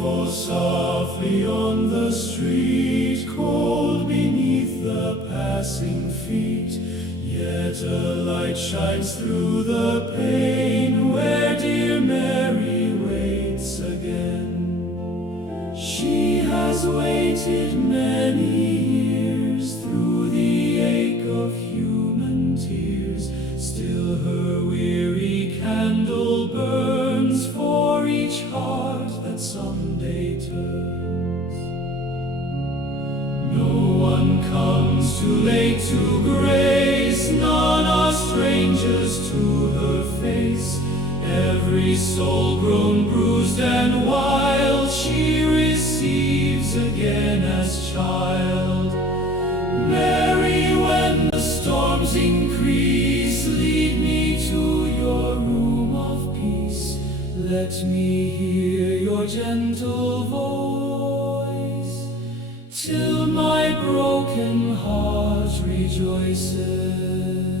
falls softly on the street, cold beneath the passing feet. Yet a light shines through the pane where dear Mary waits again. She has waited many years through the ache of human tears. Still her weary candle burns for each heart that someday turns. No one comes too late to grace, none are strangers to her face. Every soul grown bruised and wild she receives again as child. Mary, when the storms increase, lead me to your room of peace. Let me hear your gentle voice, till my broken heart rejoices.